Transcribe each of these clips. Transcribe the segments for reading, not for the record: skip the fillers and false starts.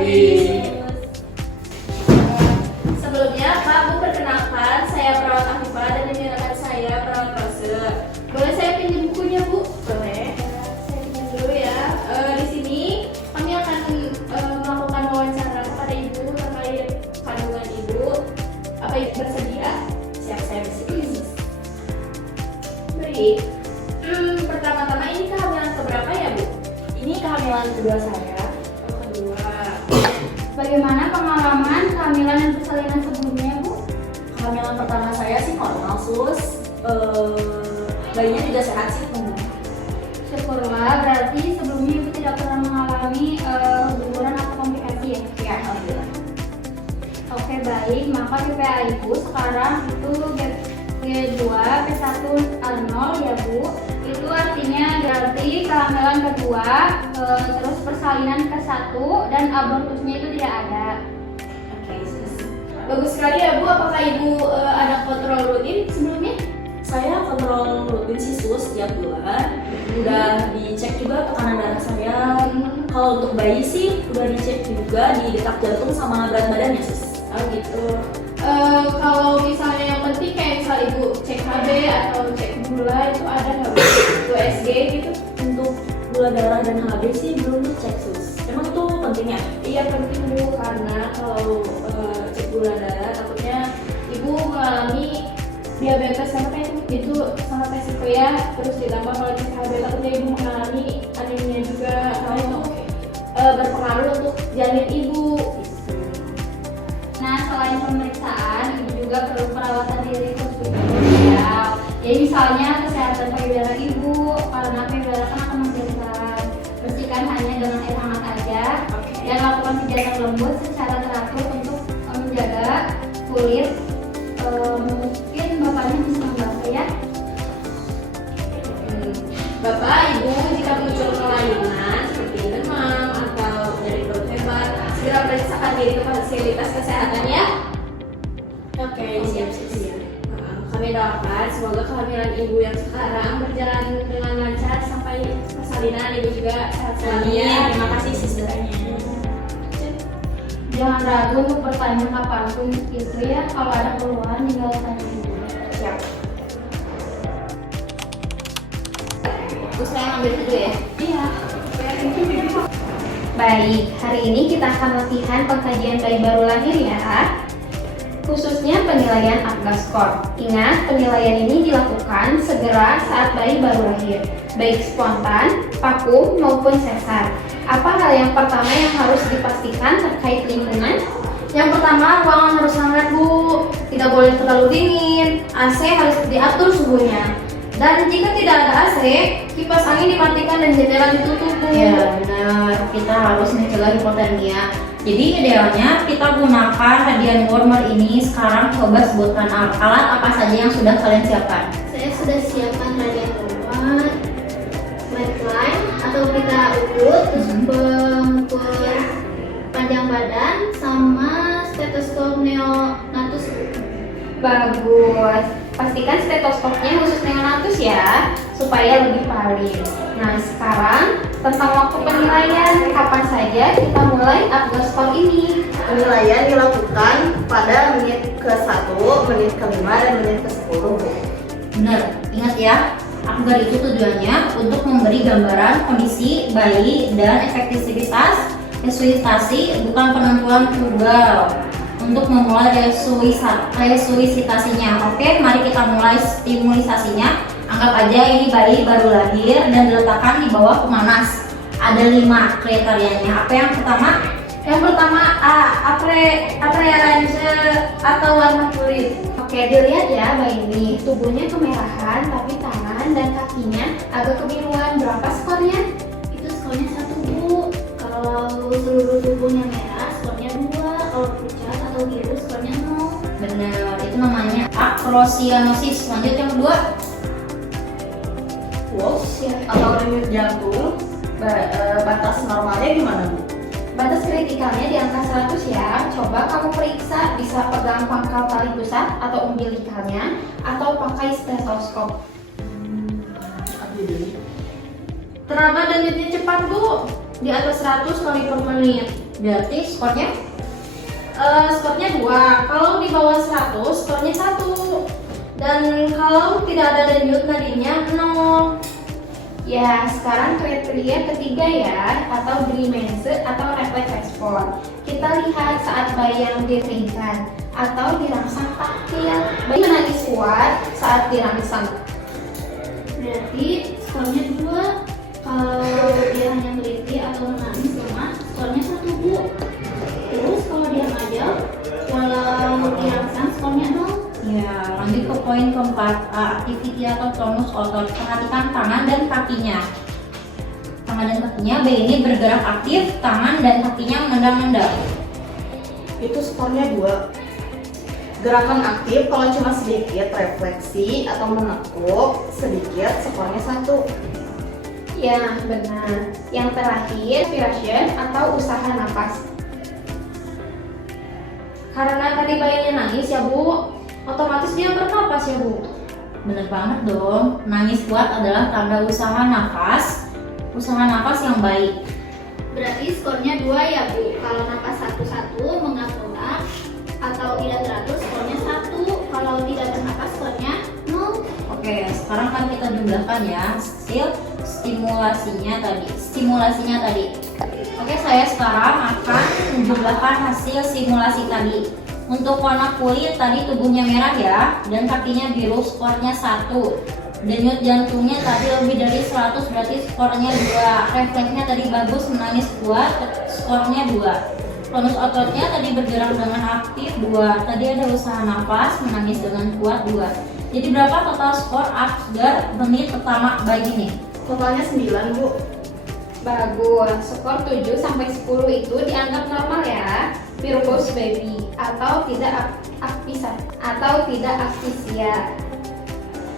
baik. Sebelumnya Pak Bu perkenalkan, saya perawat Afifah dan ini rekan saya perawat Rose. Boleh saya pinjam bukunya Bu? Boleh. Saya pinjam dulu ya. Di sini kami akan melakukan wawancara kepada Ibu terkait kandungan Ibu. Apa Ibu bersedia? Siap, saya bersedia. Baik. Pertama-tama ini kehamilan keberapa ya Bu? Ini kehamilan kedua saya. Kedua. Bagaimana pengalaman kehamilan dan persalinan sebelumnya, Bu? Kehamilan pertama saya sih normal, sus. Bayinya juga sehat sih. Syukurlah, berarti sebelumnya Ibu tidak pernah mengalami guguran atau komplikasi ya? Ya, alhamdulillah. Oke, baik. Maka PPA Ibu sekarang itu G2 P1 Al0 ya, Bu. Itu artinya berarti kehamilan kedua, terus persalinan ke-1 dan abortusnya itu tidak ada. Oke, sus. Bagus sekali ya Bu. Apakah Ibu ada kontrol rutin sebelumnya? Saya kontrol rutin sih, sus, setiap bulan. Udah dicek juga tekanan darah saya. Kalau untuk bayi sih udah dicek juga di detak jantung sama berat badannya, sus. Oh gitu. Kalau misalnya yang penting kayak misal Ibu cek HB atau cek gula itu ada nggak Bu? USG gitu? Untuk gula darah dan HB sih belum dicek, sus. Emang itu pentingnya? Iya penting Bu, karena kalau cek gula darah takutnya Ibu mengalami diabetes karena itu sangat resiko ya. Terus ditambah kalau cek HB takutnya Ibu mengalami anemia juga, karena itu berpengaruh untuk janin Ibu. Nah, selain pemeriksaan, Ibu juga perlu perawatan diri hospital sosial. Jadi misalnya kesehatan payudara Ibu, karena payudara kan akan membesar. Bersihkan hanya dengan air hangat aja. Dan lakukan pijatan lembut secara teratur untuk menjaga kulit. Mungkin bapaknya bisa membantu ya. Bapak, Ibu jika muncul kelainan seperti demam atau nyeri perut hebat, segera periksakan diri ke fasilitas kesehatan ya. Oke, siap. Kami doakan semoga kehamilan Ibu yang sekarang berjalan dengan lancar sampai persalinan. Ibu juga sehat selalu ya. Terima kasih susternya. Jangan ragu untuk bertanya kapanpun itu ya. Kalau ada keluhan tinggal tanya Ibu. Siap. Terus saya ambil dulu ya. Iya. Baik, hari ini kita akan latihan pengkajian bayi baru lahir ya. Khususnya penilaian APGAR Score. Ingat, penilaian ini dilakukan segera saat bayi baru lahir, baik spontan, vakum maupun sesar. Apa hal yang pertama yang harus dipastikan terkait lingkungan? Yang pertama, ruangan harus hangat Bu, tidak boleh terlalu dingin, AC harus diatur suhunya. Dan jika tidak ada AC, kipas angin dimatikan dan jendela ditutup Bu. Ya benar, kita harus mencegah hipotermia. Jadi idealnya kita gunakan radiant warmer ini. Sekarang coba sebutkan alat apa saja yang sudah kalian siapkan. Saya sudah siapkan radiant warmer, medline atau kita urut, terus pengukur panjang badan, sama stetoskop neonatus. Bagus. Pastikan stetoskopnya khusus neonatus ya, supaya lebih valid. Nah, sekarang tentang waktu penilaian, kapan saja kita mulai APGAR Score ini? Penilaian dilakukan pada menit ke-1, menit ke-5, dan menit ke-10. Benar, ingat ya, APGAR itu tujuannya untuk memberi gambaran kondisi bayi dan efektivitas resusitasi, bukan penentuan tunggal. Untuk memulai resusitasinya. Oke, mari kita mulai stimulisasinya. Anggap aja ini bayi baru lahir dan diletakkan di bawah pemanas. Ada 5 kriterianya. Apa yang pertama? Yang pertama, appearance atau warna kulit. Oke, dilihat ya bayi ini. Tubuhnya kemerahan, tapi tangan dan kakinya agak kebiruan. Berapa skornya? Itu skornya 1 Bu. Kalau seluruh tubuhnya merah, skornya 2. Kalau pucat atau biru, skornya 0. Benar, itu namanya acrocyanosis. Lanjut yang kedua. Wolf atau denyut jantung, batas normalnya gimana Bu? Batas kritikalnya di angka 100 ya. Coba kamu periksa, bisa pegang pangkal tali pusat atau umbilikalnya, atau pakai stetoskop. Teraba denyutnya cepat Bu, di atas 100 kali per menit. Berarti skornya Skornya 2. Kalau di bawah 100, skornya 1. Dan kalau tidak ada denyut nadinya 0. Ya, sekarang kriteria ketiga ya, atau grimace atau refleks respon. Kita lihat saat bayi yang dikeringkan atau dirangsang taktil. Bayi menangis kuat saat dirangsang. Berarti skornya 2. Kalau dia hanya meliti atau menangis lemah, skornya 1, Bu. Terus kalau dia ngajak, walau dirangsang, skornya 0. ya, lanjut ke poin keempat, aktiviti atau tonus otot. Perhatikan tangan dan kakinya. Tangan dan kakinya, bayi ini bergerak aktif, tangan dan kakinya menendang-nendang. Itu skornya 2. Gerakan aktif kalau cuma sedikit refleksi atau menekuk sedikit, skornya 1. Ya, benar. Yang terakhir, respiration atau usaha napas. Karena tadi bayinya nangis ya Bu, otomatis dia bernapas ya Bu. Bener banget dong, nangis kuat adalah tanda usaha nafas yang baik. Berarti skornya 2 ya Bu. Kalau napas 1-1 menggap-menggap atau tidak teratur skornya 1. Kalau tidak bernapas skornya 0. Oke, sekarang kan kita jumlahkan ya hasil simulasinya tadi. Oke, saya sekarang akan menjumlahkan hasil simulasi tadi. Untuk warna kulit tadi tubuhnya merah ya, dan kakinya biru, skornya 1. Denyut jantungnya tadi lebih dari 100, berarti skornya 2. Refleksnya tadi bagus, menangis kuat, skornya 2. Tonus ototnya tadi bergerak dengan aktif 2. Tadi ada usaha nafas, menangis dengan kuat 2. Jadi berapa total skor after menit pertama bayi ini? Totalnya 9, Bu. Bagus. Skor 7-10 itu dianggap normal ya. Verbose baby atau tidak aktisia.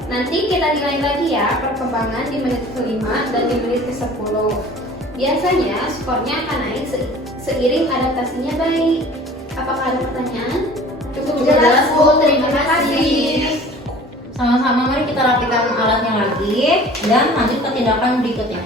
Nanti kita nilai lagi ya perkembangan di menit ke-5 dan di menit ke-10. Biasanya skornya akan naik seiring adaptasinya baik. Apakah ada pertanyaan? Cukup jelas, Bu. Terima kasih. Sama-sama, mari kita rapikan alatnya lagi dan lanjut ke tindakan berikutnya.